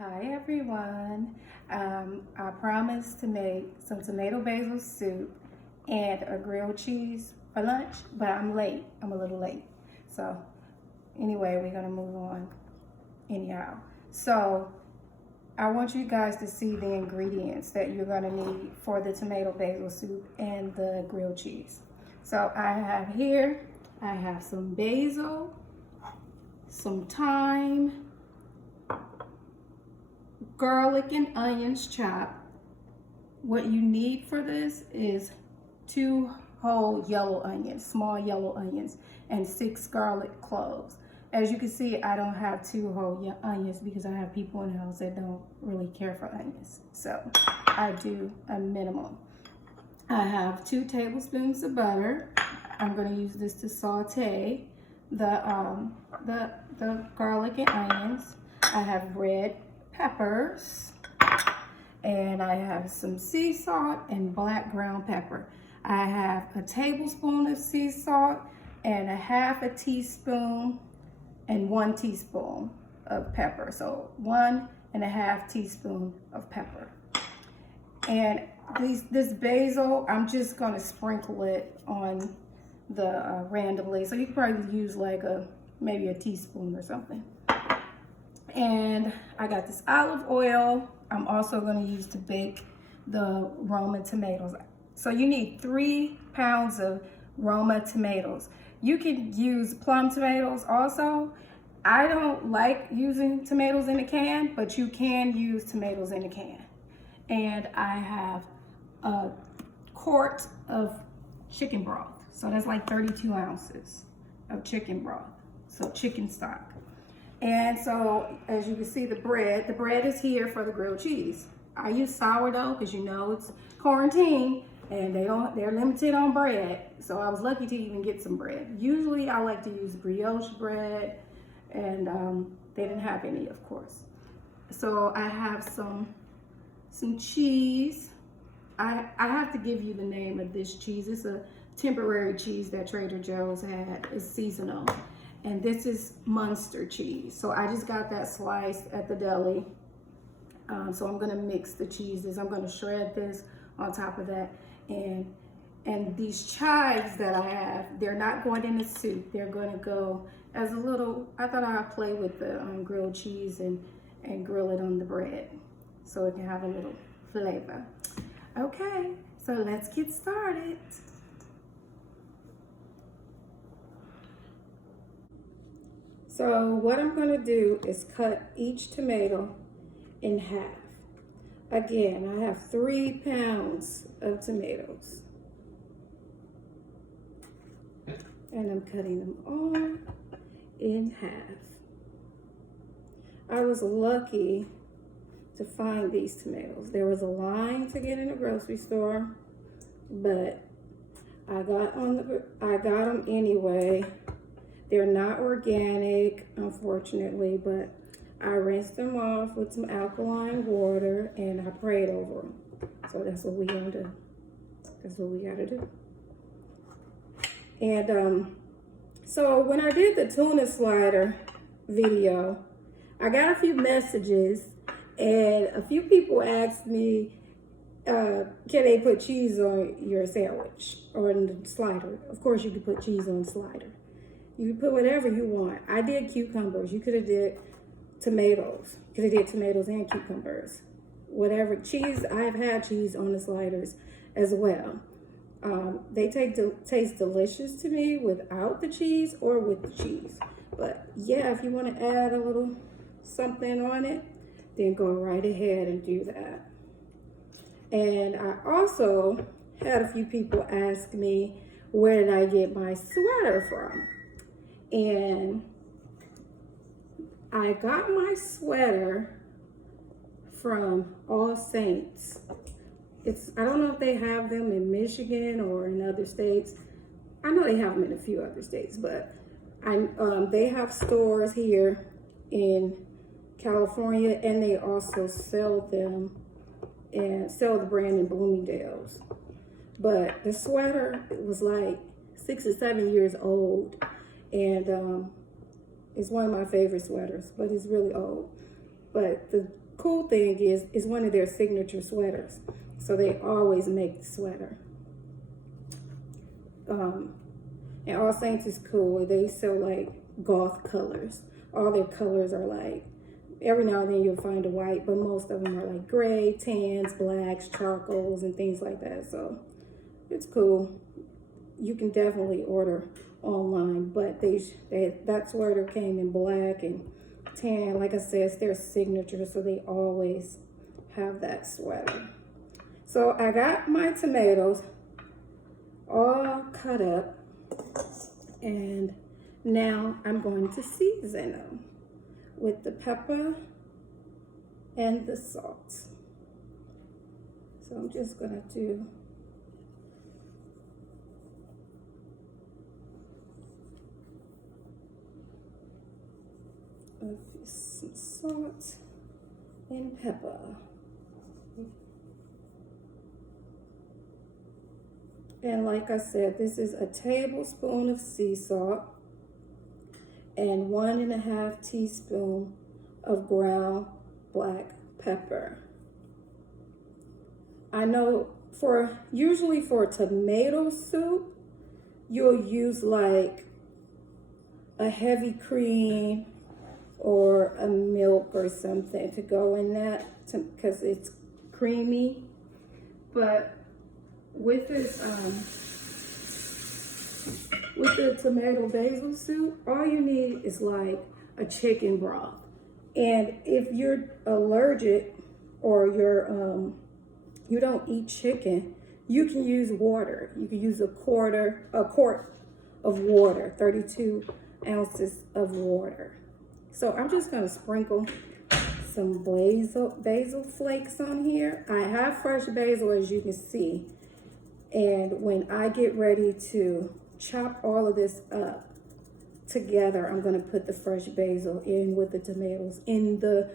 Hi everyone. I promised to make some tomato basil soup and a grilled cheese for lunch, but I'm late. I'm a little late. So anyway, we're gonna move on anyhow. So I want you guys to see the ingredients that you're gonna need for the tomato basil soup and the grilled cheese. So I have some basil, some thyme, garlic and onions chopped. What you need for this is 2 whole yellow onions, small yellow onions, and 6 garlic cloves. As you can see, I don't have 2 whole onions because I have people in the house that don't really care for onions. So I do a minimum. I have 2 tablespoons of butter. I'm going to use this to saute the garlic and onions. I have red peppers, and I have some sea salt and black ground pepper. I have a tablespoon of sea salt and a half a teaspoon and 1 teaspoon of pepper. So 1.5 teaspoon of pepper. And this basil, I'm just gonna sprinkle it on the randomly. So you can probably use like maybe a teaspoon or something. And I got this olive oil I'm also going to use to bake the Roma tomatoes. So you need 3 pounds of Roma tomatoes. You can use plum tomatoes also. I don't like using tomatoes in a can, but you can use tomatoes in a can. And I have a quart of chicken broth. So that's like 32 ounces of chicken broth. So chicken stock. And so, as you can see, the bread is here for the grilled cheese. I use sourdough because you know it's quarantine and they're limited on bread. So I was lucky to even get some bread. Usually I like to use brioche bread, and they didn't have any, of course. So I have some cheese. I have to give you the name of this cheese. It's a temporary cheese that Trader Joe's had. It's seasonal. And this is Muenster cheese. So I just got that sliced at the deli. So I'm gonna mix the cheeses. I'm gonna shred this on top of that. And these chives that I have, they're not going in the soup. They're gonna go as a little, I thought I'd play with the grilled cheese and grill it on the bread so it can have a little flavor. Okay, so let's get started. So what I'm going to do is cut each tomato in half. Again, I have 3 pounds of tomatoes. And I'm cutting them all in half. I was lucky to find these tomatoes. There was a line to get in the grocery store, but I got them anyway. They're not organic, unfortunately, but I rinsed them off with some alkaline water and I prayed over them. So that's what we gonna do. That's what we gotta do. And so when I did the tuna slider video, I got a few messages and a few people asked me, can they put cheese on your sandwich or in the slider? Of course you can put cheese on the slider. You can put whatever you want. I did cucumbers. You could have did tomatoes. You could have did tomatoes and cucumbers. Whatever. Cheese, I've had cheese on the sliders as well. They taste delicious to me without the cheese or with the cheese. But yeah, if you want to add a little something on it, then go right ahead and do that. And I also had a few people ask me, where did I get my sweater from? And I got my sweater from All Saints. I don't know if they have them in Michigan or in other states. I know they have them in a few other states, but they have stores here in California, and they also sell them and sell the brand in Bloomingdale's. But the sweater was like 6 or 7 years old. And it's one of my favorite sweaters, but it's really old. But the cool thing is one of their signature sweaters. So they always make the sweater. And All Saints is cool. They sell like goth colors. All their colors are like, every now and then you'll find a white, but most of them are like gray, tans, blacks, charcoals, and things like that. So it's cool. You can definitely order online, but that sweater came in black and tan. Like I said, it's their signature, so they always have that sweater. So I got my tomatoes all cut up, and now I'm going to season them with the pepper and the salt. So I'm just gonna do some salt and pepper. And like I said, this is a tablespoon of sea salt and 1.5 teaspoons of ground black pepper. I know usually for tomato soup, you'll use like a heavy cream or a milk or something to go in that because it's creamy. But with this, with the tomato basil soup, all you need is like a chicken broth. And if you're allergic or you don't eat chicken, you can use water. You can use a quart of water, 32 ounces of water. So I'm just gonna sprinkle some basil flakes on here. I have fresh basil, as you can see. And when I get ready to chop all of this up together, I'm gonna put the fresh basil in with the tomatoes in the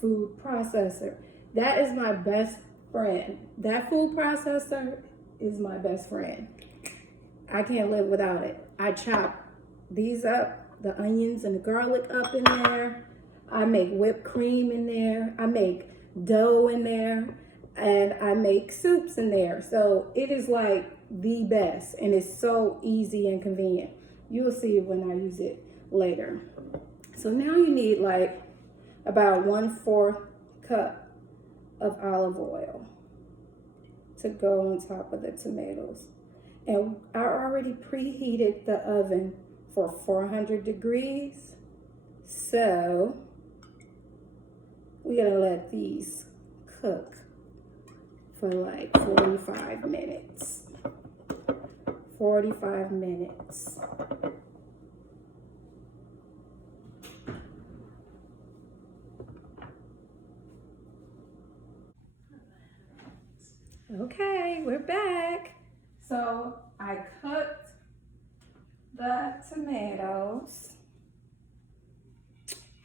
food processor. That is my best friend. That food processor is my best friend. I can't live without it. I chop these up, the onions and the garlic up in there. I make whipped cream in there. I make dough in there. And I make soups in there. So it is like the best, and it's so easy and convenient. You'll see it when I use it later. So now you need like about 1/4 cup of olive oil to go on top of the tomatoes. And I already preheated the oven for 400 degrees. So we're gonna let these cook for like 45 minutes. 45 minutes. Okay, we're back. So I cooked the tomatoes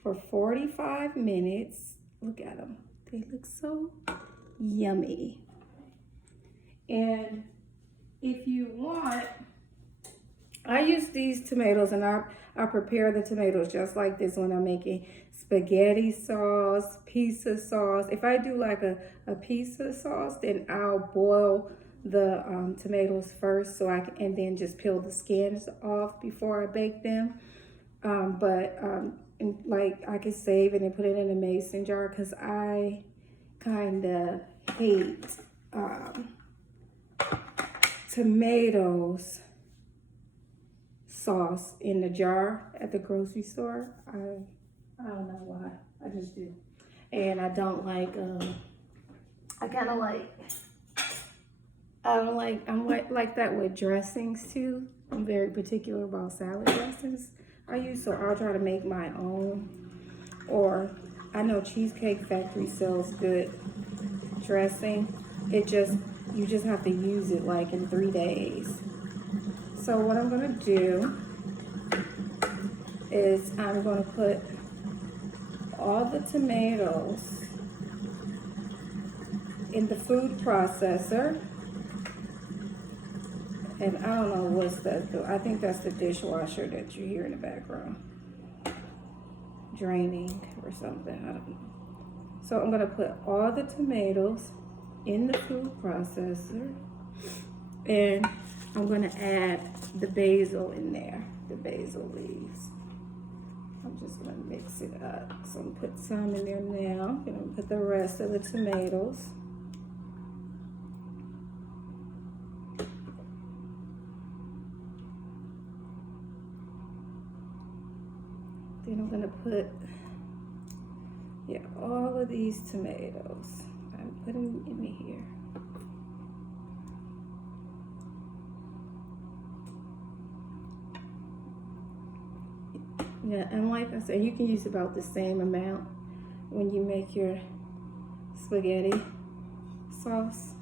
for 45 minutes. Look at them. They look so yummy. And if you want, I use these tomatoes, and I prepare the tomatoes just like this when I'm making spaghetti sauce, pizza sauce. If I do like a pizza sauce, then I'll boil the tomatoes first, so and then just peel the skins off before I bake them. Like I could save it and put it in a mason jar because I kind of hate tomatoes sauce in the jar at the grocery store. I don't know why, I just do. And I don't like, I'm like that with dressings too. I'm very particular about salad dressings I use, so I'll try to make my own. Or I know Cheesecake Factory sells good dressing. You just have to use it like in 3 days. So what I'm gonna do is I'm gonna put all the tomatoes in the food processor. And I don't know what's that. I think that's the dishwasher that you hear in the background. Draining or something, I don't know. So I'm gonna put all the tomatoes in the food processor, and I'm gonna add the basil in there, the basil leaves. I'm just gonna mix it up. So I'm gonna put some in there now, and I'm gonna put the rest of the tomatoes. Then I'm gonna put, yeah, all of these tomatoes. I'm putting in here. Yeah, and like I said, you can use about the same amount when you make your spaghetti sauce.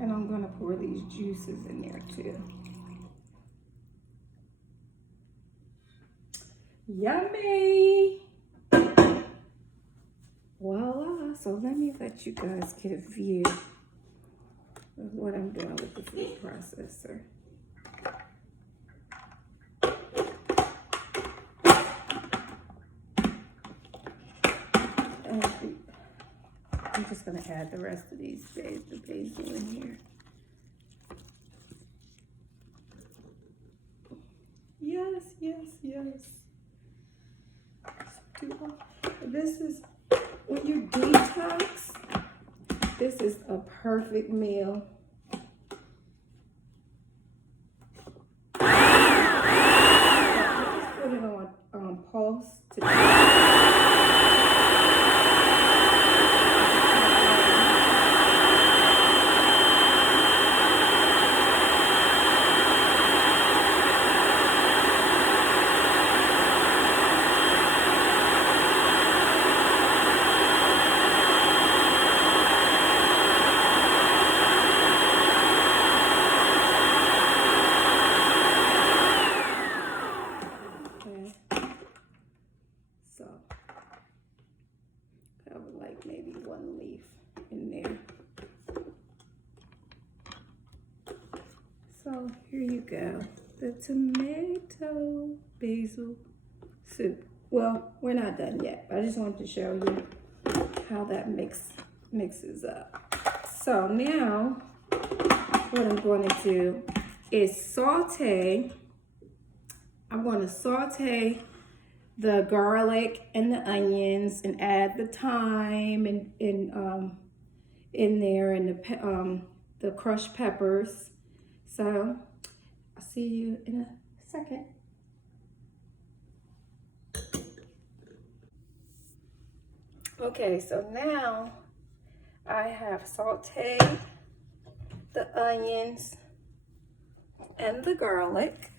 And I'm gonna pour these juices in there too. Yummy! Voila! So let me let you guys get a view of what I'm doing with the food processor. And I'm just gonna add the rest of these the basil in here. Yes, yes, yes. This is, when you detox, this is a perfect meal. I just put it on pulse today. Maybe one leaf in there. So here you go, the tomato basil soup. Well, we're not done yet. I just wanted to show you how that mixes up. So now what I'm going to do is saute. I'm going to saute the garlic and the onions and add the thyme and in there, and the crushed peppers. So I'll see you in a second. Okay, so now I have sauteed the onions and the garlic,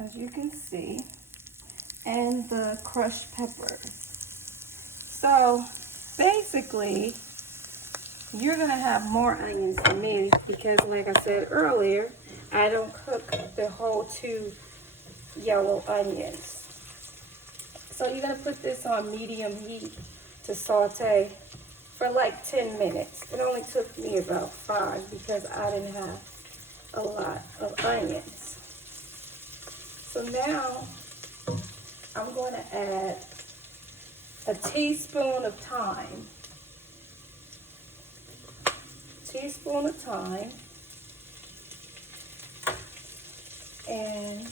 as you can see, and the crushed peppers. So basically, you're gonna have more onions than me because, like I said earlier, I don't cook the whole 2 yellow onions. So you're gonna put this on medium heat to saute for like 10 minutes. It only took me about 5 because I didn't have a lot of onions. So now I'm going to add a teaspoon of thyme. Teaspoon of thyme. And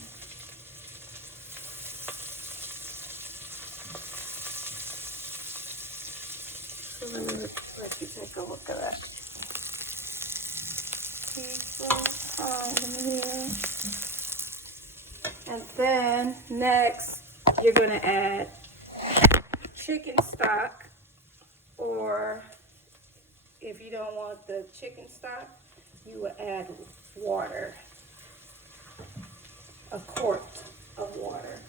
so let me let you take a look at that. Teaspoon of thyme in here. And then next, you're gonna add chicken stock, or if you don't want the chicken stock, you would add water, a quart of water.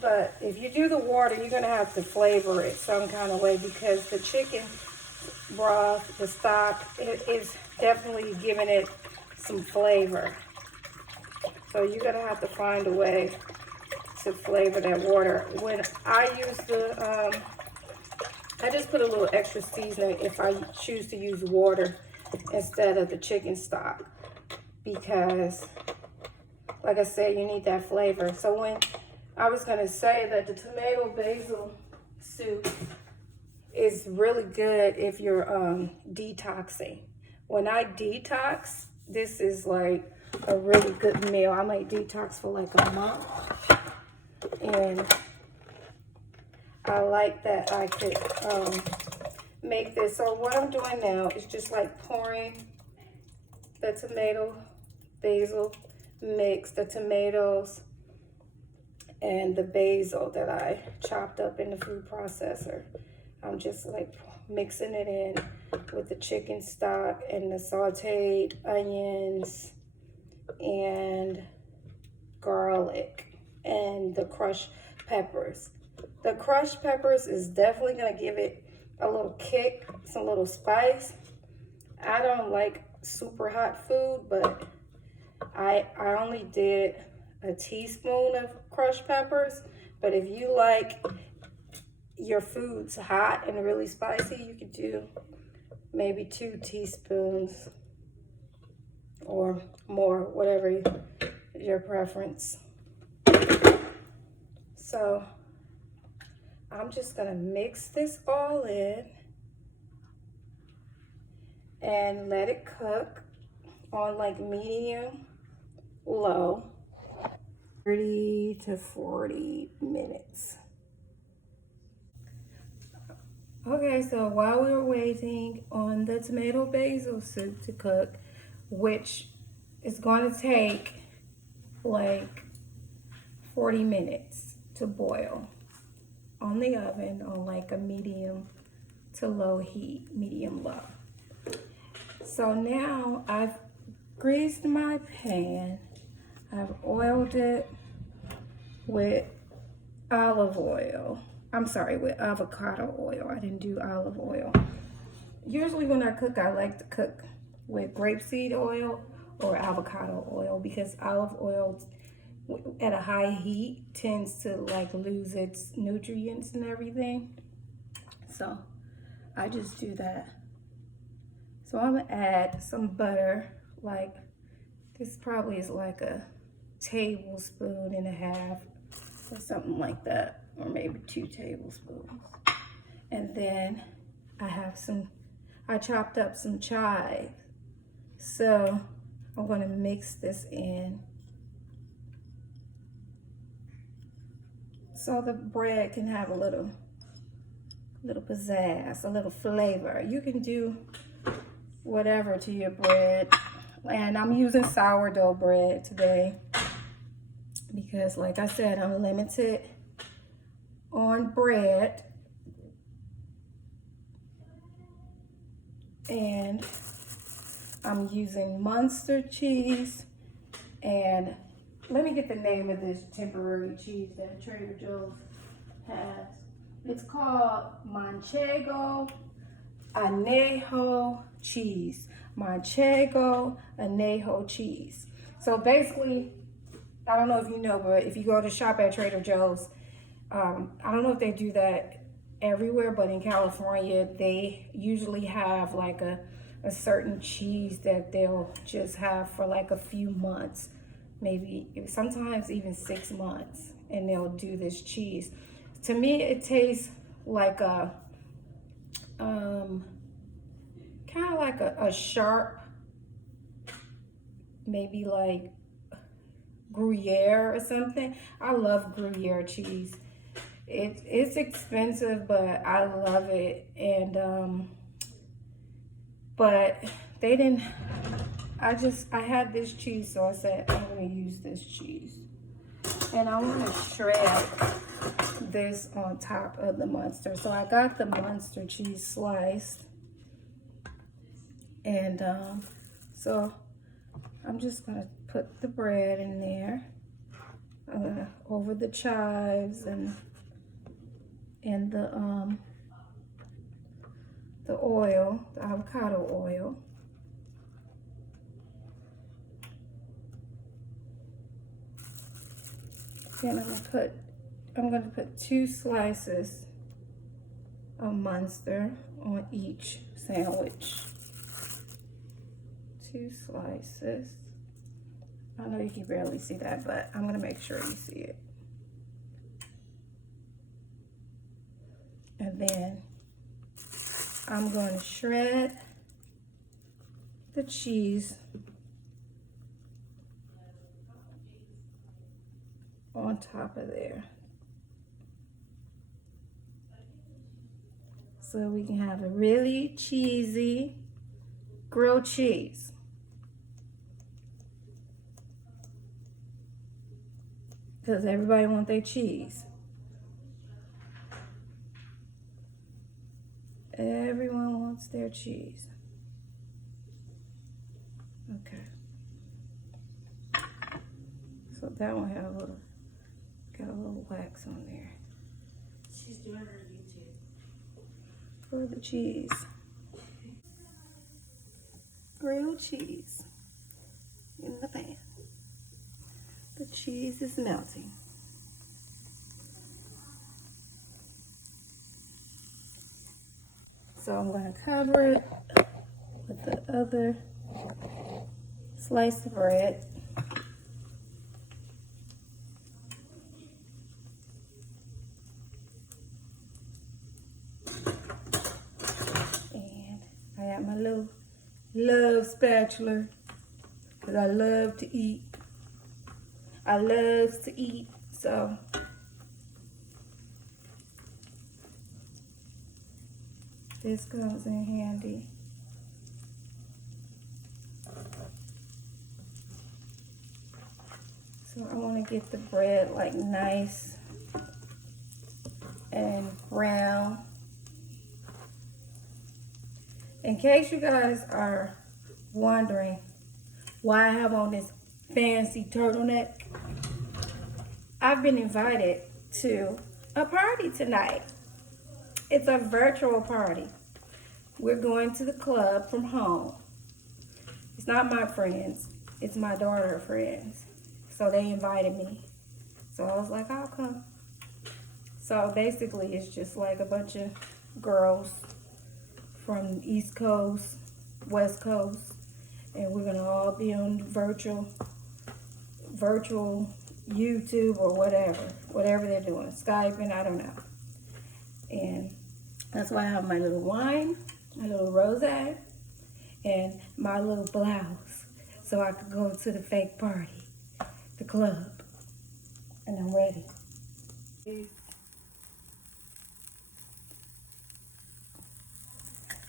But if you do the water, you're gonna have to flavor it some kind of way because the chicken broth, the stock, it is definitely giving it some flavor. So you're gonna have to find a way to flavor that water. When I use the, I just put a little extra seasoning if I choose to use water instead of the chicken stock, because like I said, you need that flavor. So when I was gonna say that the tomato basil soup is really good if you're detoxing. When I detox, this is like a really good meal. I might detox for like a month, and I like that I could make this. So what I'm doing now is just like pouring the tomato basil mix, the tomatoes and the basil that I chopped up in the food processor. I'm just like mixing it in with the chicken stock and the sauteed onions and garlic and the crushed peppers. The crushed peppers is definitely gonna give it a little kick, some little spice. I don't like super hot food, but I only did a teaspoon of crushed peppers. But if you like your food's hot and really spicy, you could do maybe 2 teaspoons or more, whatever your preference. So I'm just gonna mix this all in and let it cook on like medium low, 30 to 40 minutes. Okay, so while we were waiting on the tomato basil soup to cook, which is going to take like 40 minutes to boil on the oven on like a medium to low heat, medium low. So now I've greased my pan. I've oiled it with olive oil. I'm sorry, with avocado oil. I didn't do olive oil. Usually when I cook, I like to cook with grapeseed oil or avocado oil because olive oil at a high heat tends to like lose its nutrients and everything. So I just do that. So I'm gonna add some butter, like this probably is like a tablespoon and a half or something like that, or maybe 2 tablespoons. And then I chopped up some chives. So I'm gonna mix this in so the bread can have a little pizzazz, a little flavor. You can do whatever to your bread. And I'm using sourdough bread today because like I said, I'm limited on bread. And I'm using Muenster cheese, and let me get the name of this temporary cheese that Trader Joe's has. It's called Manchego Anejo cheese. Manchego Anejo cheese. So basically, I don't know if you know, but if you go to shop at Trader Joe's, I don't know if they do that everywhere, but in California, they usually have like a certain cheese that they'll just have for like a few months, maybe sometimes even 6 months, and they'll do this cheese. To me, it tastes like a kind of like a sharp, maybe like Gruyere or something. I love Gruyere cheese. It's expensive, but I love it. And but they didn't, I had this cheese, so I said I'm gonna use this cheese. And I wanna shred this on top of the Muenster. So I got the Muenster cheese sliced. And so I'm just gonna put the bread in there. I'm gonna over the chives and the oil, the avocado oil. Then I'm gonna put 2 slices of Muenster on each sandwich. 2 slices I know you can barely see that, but I'm gonna make sure you see it. And then I'm going to shred the cheese on top of there, so we can have a really cheesy grilled cheese. Because everybody wants their cheese. Everyone wants their cheese. Okay. So that one had got a little wax on there. She's doing her YouTube. For the cheese. Grilled cheese in the pan. The cheese is melting. So I'm going to cover it with the other slice of bread. And I got my little love spatula because I love to eat. I love to eat, so this comes in handy. So I want to get the bread like nice and brown. In case you guys are wondering why I have on this fancy turtleneck, I've been invited to a party tonight. It's a virtual party. We're going to the club from home. It's not my friends, it's my daughter's friends. So they invited me. So I was like, I'll come. So basically it's just like a bunch of girls from East Coast, West Coast, and we're gonna all be on virtual YouTube or whatever they're doing, Skyping, I don't know. And that's why I have my little wine, my little rosé, and my little blouse, so I could go to the fake party, the club, and I'm ready. And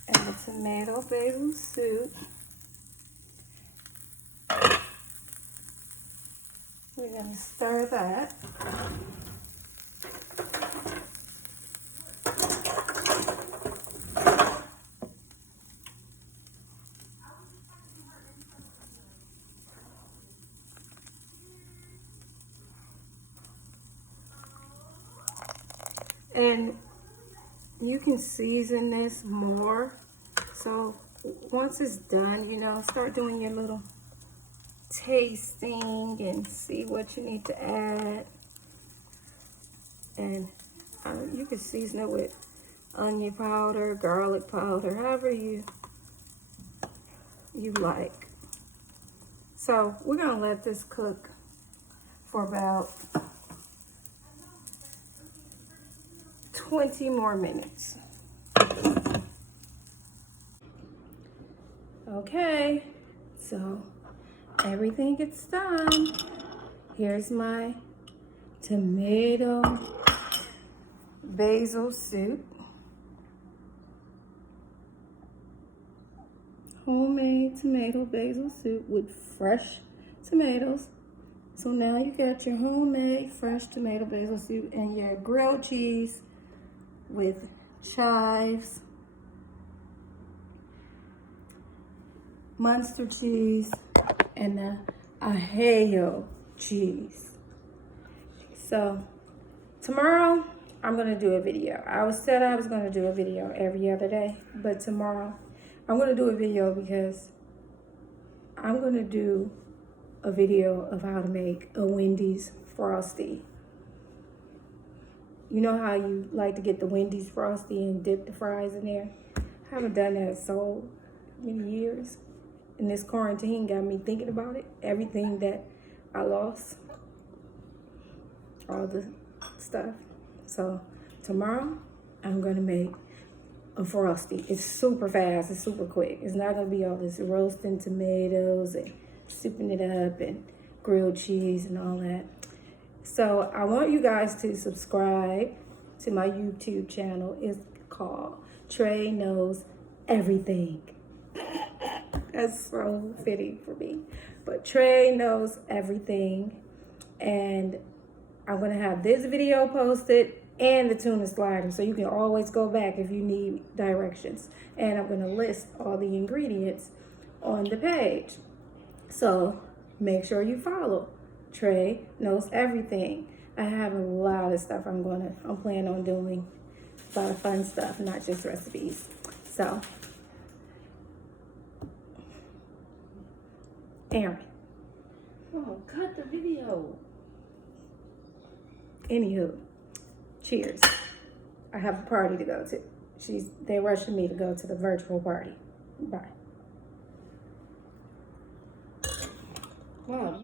the tomato basil soup. We're gonna stir that. And you can season this more. So once it's done, you know, start doing your little tasting and see what you need to add. And you can season it with onion powder, garlic powder, however you like. So we're gonna let this cook for about 20 more minutes. Okay, so everything gets done. Here's my tomato basil soup. Homemade tomato basil soup with fresh tomatoes. So now you got your homemade fresh tomato basil soup and your grilled cheese with chives, muenster cheese, and the avocado cheese. So tomorrow I'm gonna do a video. I said I was gonna do a video every other day, but tomorrow I'm gonna do a video because I'm gonna do a video of how to make a Wendy's Frosty. You know how you like to get the Wendy's Frosty and dip the fries in there? I haven't done that so many years. And this quarantine got me thinking about it. Everything that I lost all the stuff. So tomorrow I'm gonna make a frosty. It's super fast, it's super quick. It's not gonna be all this roasting tomatoes and souping it up and grilled cheese and all that. So I want you guys to subscribe to my YouTube channel. It's called Trey Knows Everything. That's so fitting for me. But Trey Knows Everything. And I'm gonna have this video posted and the tuna slider, so you can always go back if you need directions. And I'm gonna list all the ingredients on the page. So make sure you follow Trey Knows Everything. I have a lot of stuff I'm planning on doing, a lot of fun stuff, not just recipes. So, Aaron. Oh, cut the video. Anywho, cheers. I have a party to go to. They're rushing me to go to the virtual party. Bye. Wow.